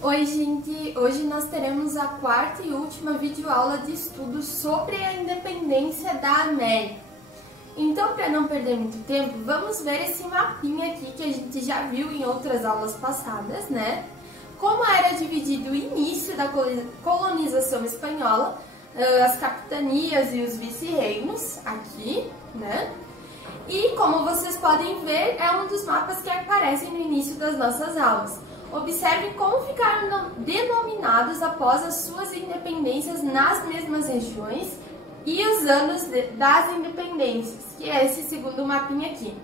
Oi, gente! Hoje nós teremos a quarta e última videoaula de estudo sobre a independência da América. Então, para não perder muito tempo, vamos ver esse mapinha aqui que a gente já viu em outras aulas passadas, né? Como era dividido o início da colonização espanhola, as capitanias e os vice-reinos aqui, né? E como vocês podem ver, é um dos mapas que aparecem no início das nossas aulas. Observe como ficaram denominados após as suas independências nas mesmas regiões e os anos das independências, que é esse segundo mapinha aqui.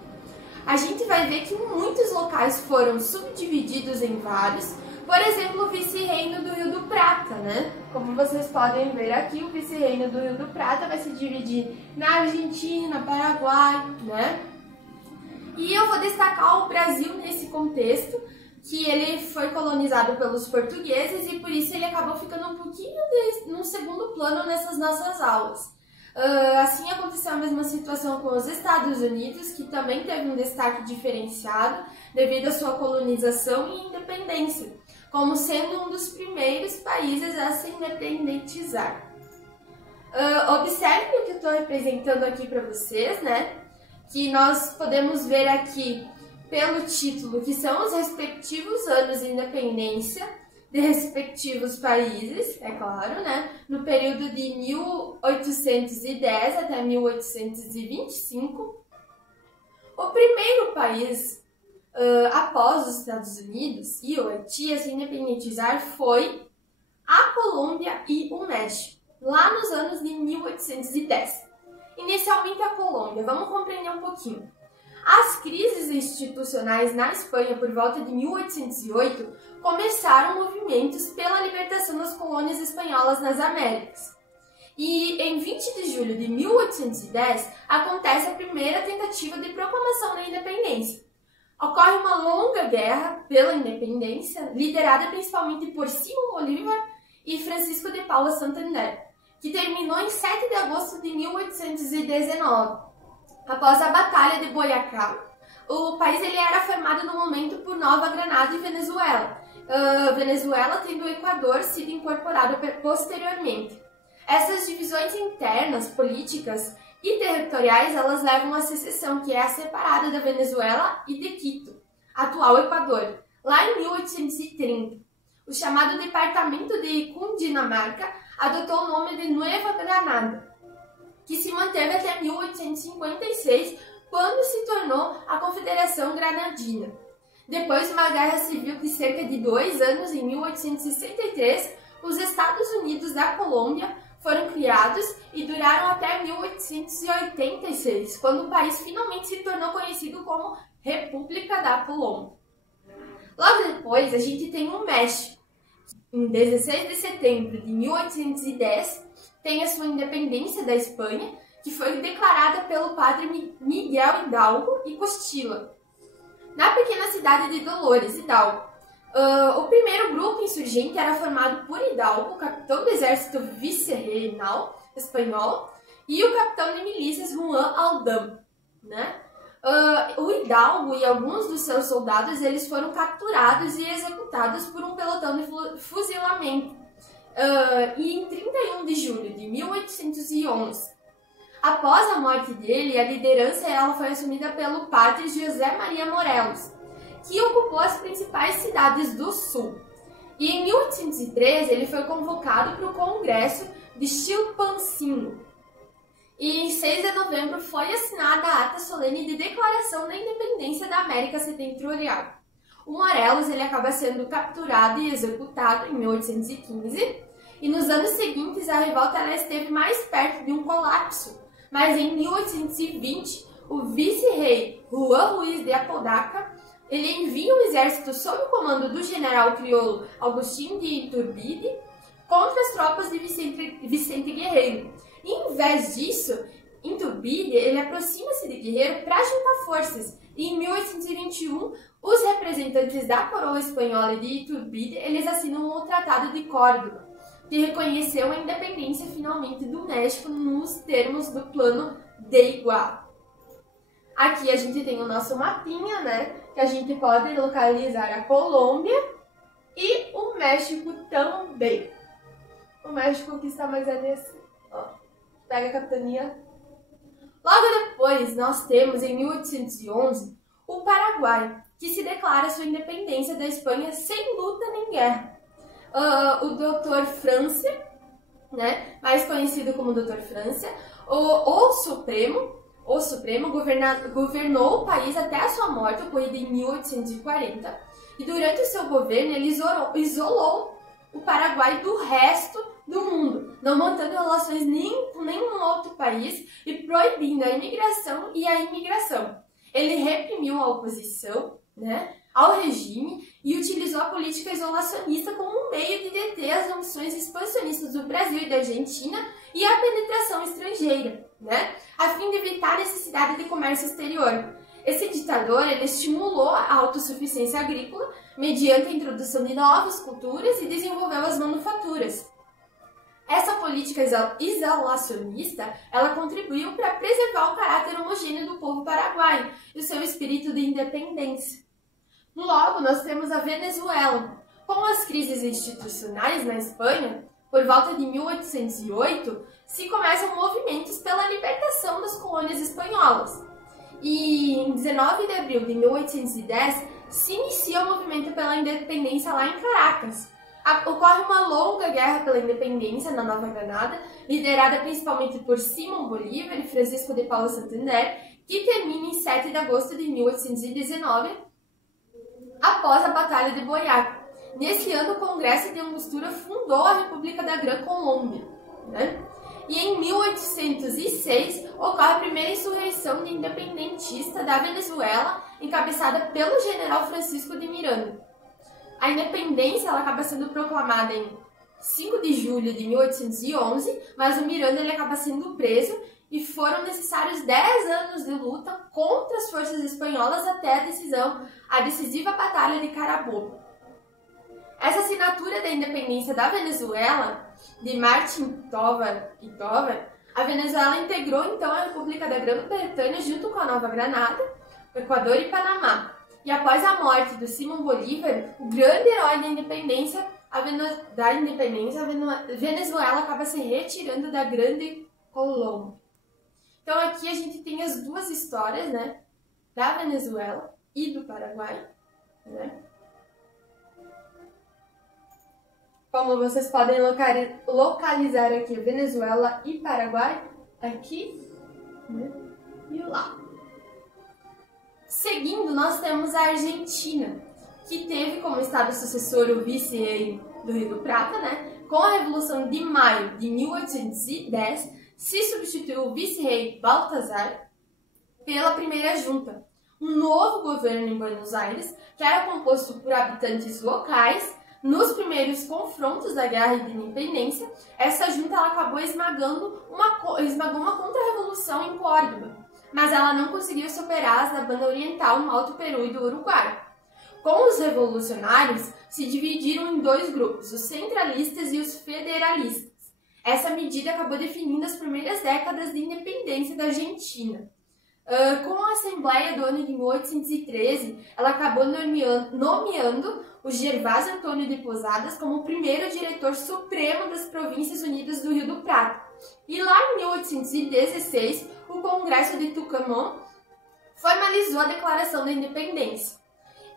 A gente vai ver que muitos locais foram subdivididos em vários, por exemplo, o vice-reino do Rio do Prata, né? Como vocês podem ver aqui, o vice-reino do Rio do Prata vai se dividir na Argentina, Paraguai, né? E eu vou destacar o Brasil nesse contexto, que ele foi colonizado pelos portugueses e por isso ele acabou ficando um pouquinho num segundo plano nessas nossas aulas. Assim aconteceu a mesma situação com os Estados Unidos, que também teve um destaque diferenciado devido à sua colonização e independência, como sendo um dos primeiros países a se independentizar. Observe o que eu estou representando aqui para vocês, né? Que nós podemos ver aqui pelo título, que são os respectivos anos de independência de respectivos países, é claro, né? No período de 1810 até 1825. O primeiro país após os Estados Unidos e o Haiti a se independentizar foi a Colômbia e o México, lá nos anos de 1810. Inicialmente a Colômbia, vamos compreender um pouquinho. As crises institucionais na Espanha por volta de 1808 começaram movimentos pela libertação das colônias espanholas nas Américas. E em 20 de julho de 1810 acontece a primeira tentativa de proclamação da independência. Ocorre uma longa guerra pela independência, liderada principalmente por Simão Bolívar e Francisco de Paula Santander, que terminou em 7 de agosto de 1819. Após a Batalha de Boyacá, o país ele era formado no momento por Nova Granada e Venezuela, Venezuela tendo o Equador sido incorporado posteriormente. Essas divisões internas, políticas e territoriais, elas levam à secessão, que é a separada da Venezuela e de Quito, atual Equador, lá em 1830. O chamado Departamento de Cundinamarca adotou o nome de Nueva Granada, que se manteve até 1856, quando se tornou a Confederação Granadina. Depois de uma guerra civil de cerca de 2 anos, em 1863, os Estados Unidos da Colômbia foram criados e duraram até 1886, quando o país finalmente se tornou conhecido como República da Colômbia. Logo depois, a gente tem o México. Em 16 de setembro de 1810, tem a sua independência da Espanha, que foi declarada pelo padre Miguel Hidalgo e Costilla, na pequena cidade de Dolores Hidalgo. O primeiro grupo insurgente era formado por Hidalgo, capitão do exército vice-reinal espanhol, e o capitão de milícias Juan Aldama, né? O Hidalgo e alguns dos seus soldados eles foram capturados e executados por um pelotão de fuzilamento. E em 31 de julho de 1811, após a morte dele, a liderança ela foi assumida pelo padre José Maria Morelos, que ocupou as principais cidades do sul. E em 1813 ele foi convocado para o Congresso de Chilpancingo. E em 6 de novembro foi assinada a ata solene de declaração da independência da América Setentrional. O Morelos ele acaba sendo capturado e executado em 1815, e nos anos seguintes a revolta ela esteve mais perto de um colapso. Mas em 1820, o vice-rei Juan Ruiz de Apodaca ele envia um exército sob o comando do general crioulo Agustín de Iturbide contra as tropas de Vicente Guerreiro. E, em vez disso, Iturbide ele aproxima-se de Guerreiro para juntar forças. E em 1821, os representantes da coroa espanhola e de Iturbide eles assinam o Tratado de Córdoba, que reconheceu a independência finalmente do México nos termos do Plano de Iguala. Aqui a gente tem o nosso mapinha, né? Que a gente pode localizar a Colômbia e o México também. O México que está mais ali assim, ó, pega a capitania. Logo depois, nós temos, em 1811, o Paraguai, que se declara sua independência da Espanha sem luta nem guerra. O Dr. Francia, né, mais conhecido como Dr. Francia, o Supremo governou o país até a sua morte, ocorrida em 1840, e durante o seu governo ele isolou o Paraguai do resto do mundo, não mantendo relações com nenhum outro país e proibindo a imigração e a imigração. Ele reprimiu a oposição, né, ao regime e utilizou a política isolacionista como um meio de deter as ambições expansionistas do Brasil e da Argentina e a penetração estrangeira, né, a fim de evitar a necessidade de comércio exterior. Esse ditador ele estimulou a autossuficiência agrícola mediante a introdução de novas culturas e desenvolveu as manufaturas. Essa política isolacionista, ela contribuiu para preservar o caráter homogêneo do povo paraguaio e o seu espírito de independência. Logo, nós temos a Venezuela. Com as crises institucionais na Espanha, por volta de 1808, se começam movimentos pela libertação das colônias espanholas. E em 19 de abril de 1810, se inicia o movimento pela independência lá em Caracas. Ocorre uma longa guerra pela independência na Nova Granada, liderada principalmente por Simão Bolívar e Francisco de Paula Santander, que termina em 7 de agosto de 1819, após a Batalha de Boyacá. Nesse ano, o Congresso de Angostura fundou a República da Gran Colômbia, né? E em 1806 ocorre a primeira insurreição de independentista da Venezuela, encabeçada pelo general Francisco de Miranda. A independência ela acaba sendo proclamada em 5 de julho de 1811, mas o Miranda ele acaba sendo preso e foram necessários 10 anos de luta contra as forças espanholas até a decisiva Batalha de Carabobo. Essa assinatura da independência da Venezuela, de Martin Tovar e Tovar, a Venezuela integrou então a República da Grã-Bretanha junto com a Nova Granada, o Equador e Panamá. E após a morte do Simão Bolívar, o grande herói da independência, a Venezuela acaba se retirando da Grande Colômbia. Então aqui a gente tem as duas histórias, né, da Venezuela e do Paraguai, né? Como vocês podem localizar aqui, Venezuela e Paraguai, aqui, né, e lá. Seguindo, nós temos a Argentina, que teve como estado sucessor o vice-rei do Rio do Prata, né? Com a Revolução de Maio de 1810, se substituiu o vice-rei Baltazar pela primeira junta, um novo governo em Buenos Aires, que era composto por habitantes locais. Nos primeiros confrontos da Guerra de Independência, essa junta ela acabou esmagou uma contra-revolução em Córdoba, mas ela não conseguiu superar as da banda oriental no Alto Peru e do Uruguai. Com os revolucionários, se dividiram em dois grupos, os centralistas e os federalistas. Essa medida acabou definindo as primeiras décadas de independência da Argentina. Com a Assembleia do ano de 1813, ela acabou nomeando o Gervásio Antônio de Posadas como o primeiro diretor supremo das Províncias Unidas do Rio do Prata. E lá em 1816, o Congresso de Tucumã formalizou a Declaração da Independência.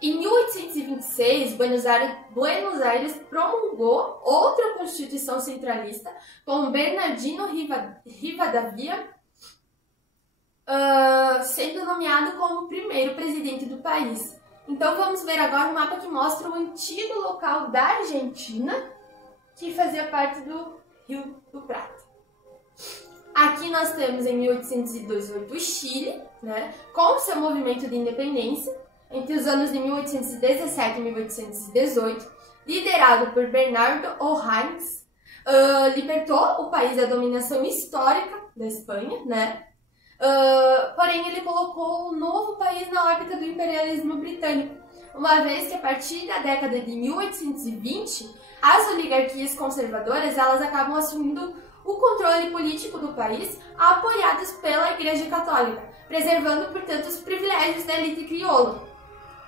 Em 1826, Buenos Aires promulgou outra Constituição centralista com Bernardino Rivadavia sendo nomeado como o primeiro presidente do país. Então vamos ver agora um mapa que mostra o antigo local da Argentina, que fazia parte do Rio do Prata. Aqui nós temos em 1818 o Chile, né, com seu movimento de independência, entre os anos de 1817 e 1818, liderado por Bernardo O'Higgins, libertou o país da dominação histórica da Espanha, né? Porém, ele colocou um novo país na órbita do imperialismo britânico, uma vez que a partir da década de 1820, as oligarquias conservadoras elas acabam assumindo o controle político do país, apoiados pela Igreja Católica, preservando, portanto, os privilégios da elite crioula.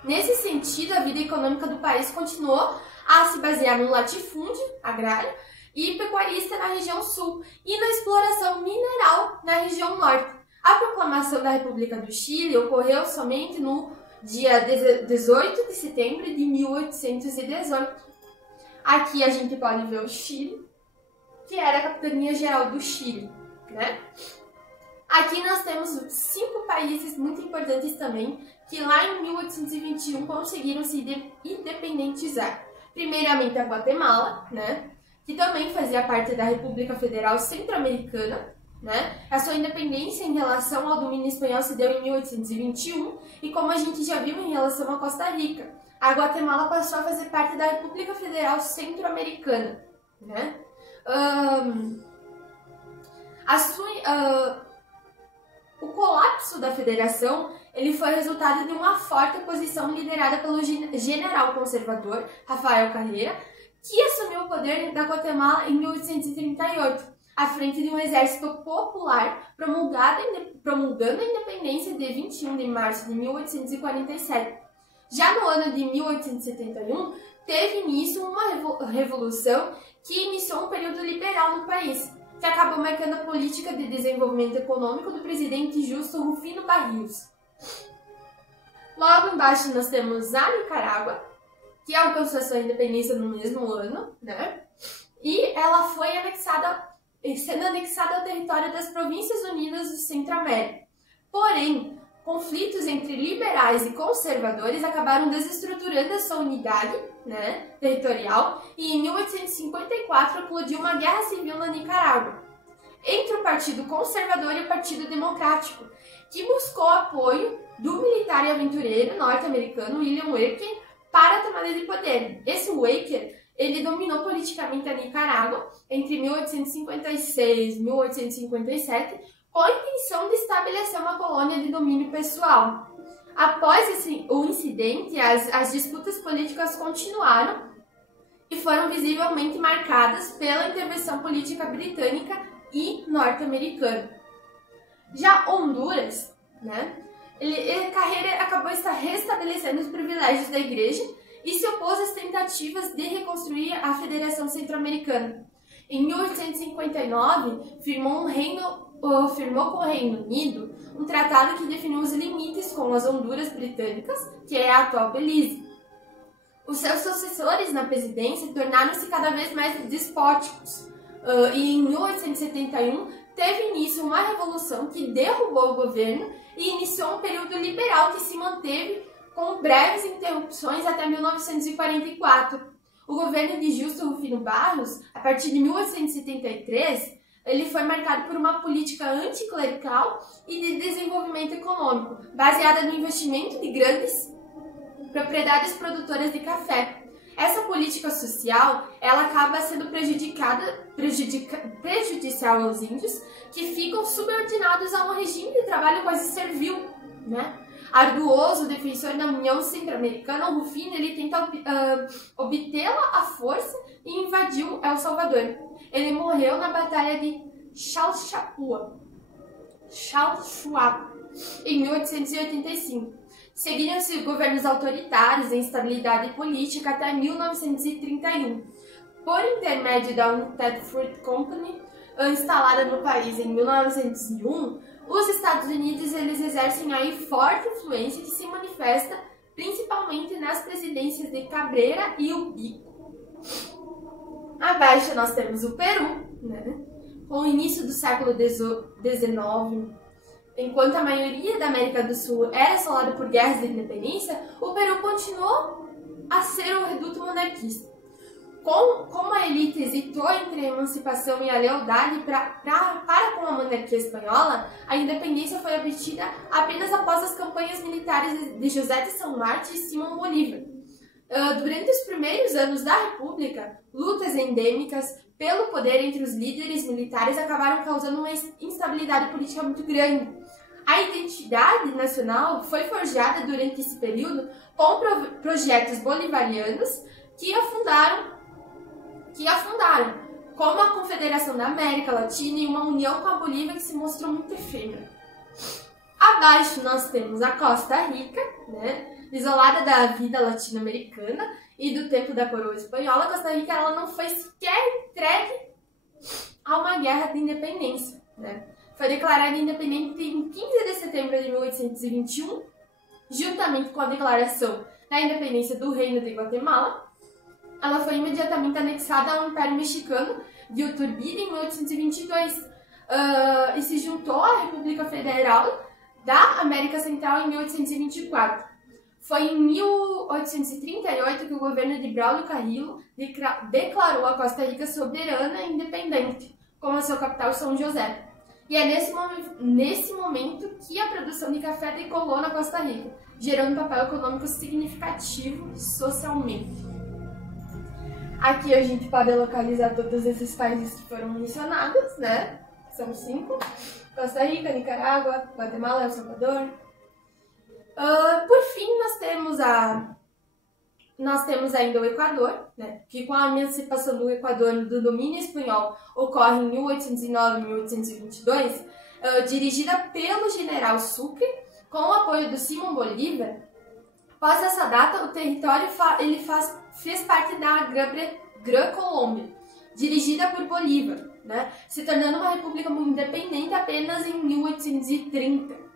Nesse sentido, a vida econômica do país continuou a se basear no latifúndio agrário e pecuarista na região sul e na exploração mineral na região norte. A proclamação da República do Chile ocorreu somente no dia 18 de setembro de 1818. Aqui a gente pode ver o Chile, que era a capitania geral do Chile, né? Aqui nós temos 5 países muito importantes também, que lá em 1821 conseguiram se independentizar. Primeiramente a Guatemala, né? Que também fazia parte da República Federal Centro-Americana, né? A sua independência em relação ao domínio espanhol se deu em 1821 e, como a gente já viu, em relação à Costa Rica, a Guatemala passou a fazer parte da República Federal Centro-Americana, né? O colapso da federação ele foi resultado de uma forte oposição liderada pelo general conservador Rafael Carrera, que assumiu o poder da Guatemala em 1838, à frente de um exército popular promulgando a independência de 21 de março de 1847. Já no ano de 1871, teve início uma revolução que iniciou um período liberal no país, que acabou marcando a política de desenvolvimento econômico do presidente Justo Rufino Barrios. Logo embaixo nós temos a Nicarágua, que alcançou sua independência no mesmo ano, né? E ela foi sendo anexada ao território das Províncias Unidas do Centro-América. Porém, conflitos entre liberais e conservadores acabaram desestruturando a sua unidade, né, territorial, e em 1854 eclodiu uma guerra civil na Nicarágua entre o Partido Conservador e o Partido Democrático, que buscou apoio do militar e aventureiro norte-americano William Waker para a tomada de poder. Esse Waker, ele dominou politicamente a Nicarágua entre 1856 e 1857, com a intenção de estabelecer uma colônia de domínio pessoal. Após o incidente, as disputas políticas continuaram e foram visivelmente marcadas pela intervenção política britânica e norte-americana. Já Honduras, né, Carrera acabou restabelecendo os privilégios da igreja e se opôs às tentativas de reconstruir a Federação Centro-Americana. Em 1859, firmou com o Reino Unido um tratado que definiu os limites com as Honduras britânicas, que é a atual Belize. Os seus sucessores na presidência tornaram-se cada vez mais despóticos. E em 1871 teve início uma revolução que derrubou o governo e iniciou um período liberal que se manteve com breves interrupções até 1944. O governo de Justo Rufino Barrios, a partir de 1873, ele foi marcado por uma política anticlerical e de desenvolvimento econômico, baseada no investimento de grandes propriedades produtoras de café. Essa política social, ela acaba sendo prejudicial aos índios, que ficam subordinados a um regime de trabalho quase servil, né? Arduoso defensor da União Centro-Americana, o Rufino ele tenta obtê-la à força e invadiu El Salvador. Ele morreu na Batalha de Chalchuapa, em 1885. Seguiram-se governos autoritários e instabilidade política até 1931. Por intermédio da United Fruit Company, instalada no país em 1901, os Estados Unidos eles exercem aí forte influência que se manifesta principalmente nas presidências de Cabrera e Ubico. Abaixo nós temos o Peru, né? Com o início do século XIX, enquanto a maioria da América do Sul era assolada por guerras de independência, o Peru continuou a ser um reduto monarquista. Como a elite hesitou entre a emancipação e a lealdade para com a monarquia espanhola, a independência foi obtida apenas após as campanhas militares de José de São Martin e Simão Bolívar. Durante os primeiros anos da República, lutas endêmicas pelo poder entre os líderes militares acabaram causando uma instabilidade política muito grande. A identidade nacional foi forjada durante esse período com projetos bolivarianos que afundaram, como a Confederação da América Latina e uma união com a Bolívia que se mostrou muito efêmera. Abaixo nós temos a Costa Rica, né, isolada da vida latino-americana e do tempo da coroa espanhola, Costa Rica ela não foi sequer entregue a uma guerra de independência, né? Foi declarada independente em 15 de setembro de 1821, juntamente com a declaração da independência do Reino de Guatemala. Ela foi imediatamente anexada ao Império Mexicano de Iturbide em 1822 e se juntou à República Federal da América Central em 1824. Foi em 1838 que o governo de Braulio Carrillo declarou a Costa Rica soberana e independente, com a sua capital São José. E é nesse momento que a produção de café decolou na Costa Rica, gerando um papel econômico significativo socialmente. Aqui a gente pode localizar todos esses países que foram mencionados, né? São 5. Costa Rica, Nicarágua, Guatemala, El Salvador. Por fim, nós temos ainda o Equador, né? Que com a emancipação do Equador do domínio espanhol ocorre em 1809 e 1822, dirigida pelo general Sucre, com o apoio do Simão Bolívar. Após essa data, o território fez parte da Gran Colômbia, dirigida por Bolívar, né? Se tornando uma república independente apenas em 1830.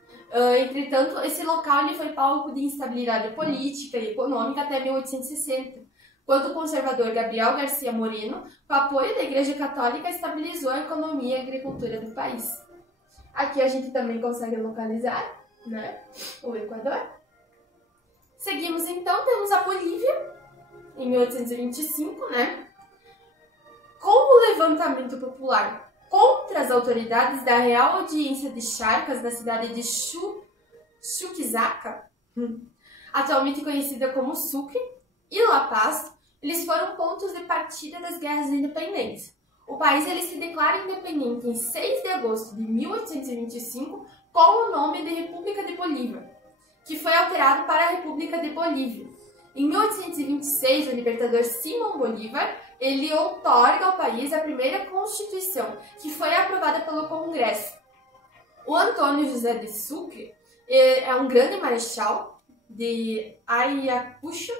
Entretanto, esse local foi palco de instabilidade política e econômica até 1860, quando o conservador Gabriel Garcia Moreno, com apoio da Igreja Católica, estabilizou a economia e a agricultura do país. Aqui a gente também consegue localizar, né, o Equador. Seguimos então, temos a Bolívia, em 1825, né, com o levantamento popular contra as autoridades da Real Audiência de Charcas, da cidade de Chuquisaca, atualmente conhecida como Sucre, e La Paz, eles foram pontos de partida das guerras de independência. O país ele se declara independente em 6 de agosto de 1825 com o nome de República de Bolívar, que foi alterado para a República de Bolívia. Em 1826, o libertador Simão Bolívar ele outorga ao país a primeira Constituição, que foi aprovada pelo Congresso. O Antônio José de Sucre é um grande marechal de Ayacucho,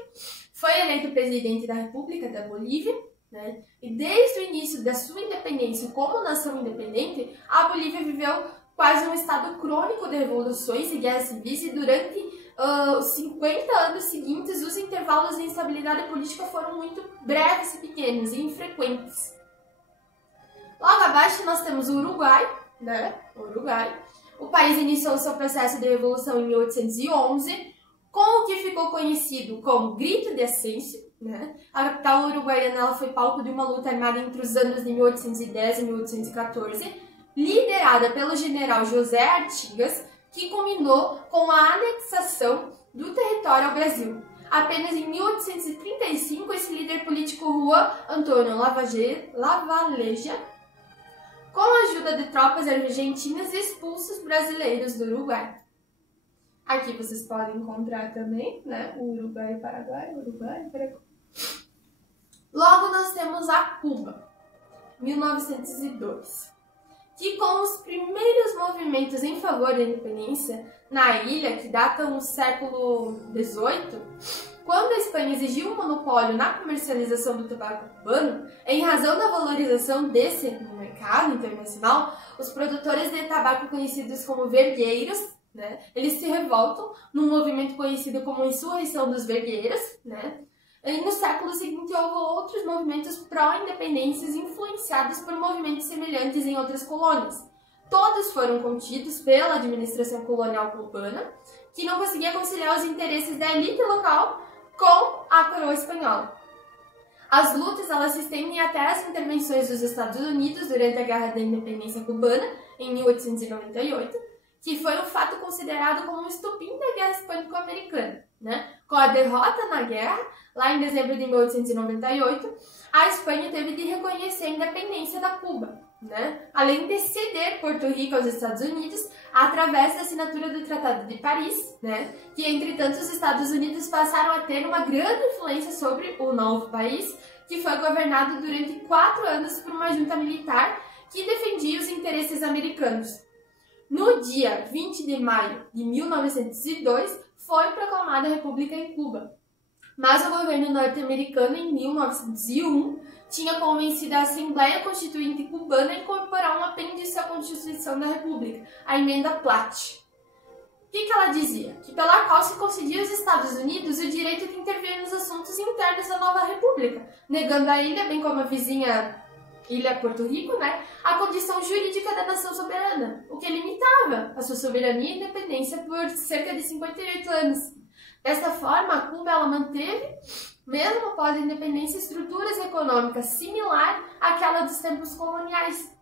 foi eleito presidente da República da Bolívia, né? E desde o início da sua independência como nação independente, a Bolívia viveu quase um estado crônico de revoluções e guerras civis, e durante os 50 anos seguintes, os intervalos de instabilidade política foram muito breves e pequenos e infrequentes. Logo abaixo nós temos o Uruguai, né? O país iniciou seu processo de revolução em 1811, com o que ficou conhecido como Grito de Ascenso, né? A capital uruguaiana ela foi palco de uma luta armada entre os anos de 1810 e 1814, liderada pelo general José Artigas, que culminou com a anexação do território ao Brasil. Apenas em 1835, esse líder político Juan Antônio Lavalleja, com a ajuda de tropas argentinas, expulsa os brasileiros do Uruguai. Aqui vocês podem encontrar também, né, o Uruguai e Paraguai, Logo nós temos a Cuba, 1902. Que com os primeiros movimentos em favor da independência na ilha, que datam do século XVIII, quando a Espanha exigiu um monopólio na comercialização do tabaco cubano, em razão da valorização desse no mercado internacional, os produtores de tabaco conhecidos como vergueiros, né, eles se revoltam num movimento conhecido como Insurreição dos Vergueiros, né? E no século seguinte houve outros movimentos pró-independências influenciados por movimentos semelhantes em outras colônias. Todos foram contidos pela administração colonial cubana, que não conseguia conciliar os interesses da elite local com a coroa espanhola. As lutas elas se estendem até as intervenções dos Estados Unidos durante a Guerra da Independência Cubana, em 1898, que foi um fato considerado como um estopim da Guerra Hispânico-Americana, né? Com a derrota na guerra, lá em dezembro de 1898, a Espanha teve de reconhecer a independência da Cuba, né? Além de ceder Porto Rico aos Estados Unidos através da assinatura do Tratado de Paris, né? Que, entretanto, os Estados Unidos passaram a ter uma grande influência sobre o novo país, que foi governado durante 4 anos por uma junta militar que defendia os interesses americanos. No dia 20 de maio de 1902, foi proclamada a República em Cuba. Mas o governo norte-americano, em 1901, tinha convencido a Assembleia Constituinte Cubana a incorporar um apêndice à Constituição da República, a Emenda Platt. O que ela dizia? Que pela qual se concedia aos Estados Unidos o direito de intervir nos assuntos internos da nova república, negando à ilha, bem como a vizinha ilha Porto Rico, a condição jurídica da nação soberana, o que limitava a sua soberania e independência por cerca de 58 anos. Dessa forma, a Cuba ela manteve, mesmo após a independência, estruturas econômicas similares àquela dos tempos coloniais,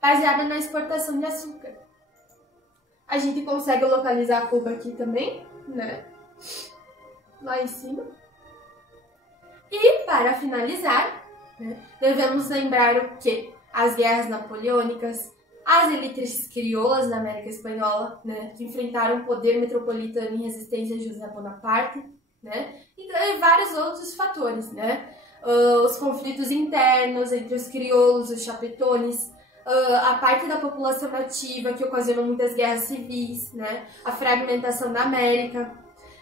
baseada na exportação de açúcar. A gente consegue localizar a Cuba aqui também, lá em cima. E, para finalizar, devemos lembrar o quê? As guerras napoleônicas, as elites crioulas da América Espanhola, que enfrentaram o poder metropolitano em resistência a José Bonaparte, e vários outros fatores, os conflitos internos entre os crioulos, os chapetones, a parte da população nativa que ocasionou muitas guerras civis, a fragmentação da América.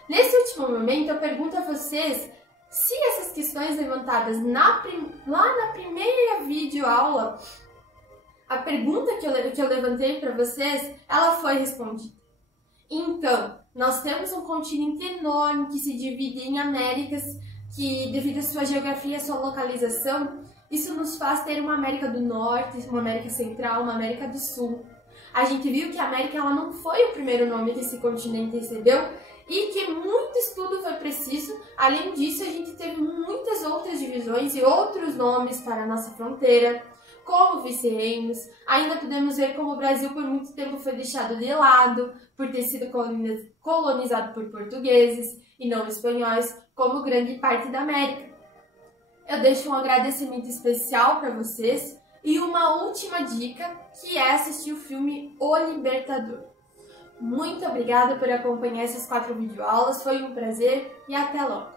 Nesse último momento, eu pergunto a vocês se essas questões levantadas lá na primeira videoaula, a pergunta que eu levantei para vocês, ela foi respondida. Então, nós temos um continente enorme que se divide em Américas, que devido à sua geografia e à sua localização, isso nos faz ter uma América do Norte, uma América Central, uma América do Sul. A gente viu que a América ela não foi o primeiro nome que esse continente recebeu e que muito estudo foi preciso. Além disso, a gente teve muitas outras divisões e outros nomes para a nossa fronteira, como vice-reinos. Ainda podemos ver como o Brasil por muito tempo foi deixado de lado, por ter sido colonizado por portugueses e não espanhóis, como grande parte da América. Eu deixo um agradecimento especial para vocês e uma última dica, que é assistir o filme O Libertador. Muito obrigada por acompanhar essas 4 videoaulas, foi um prazer e até logo!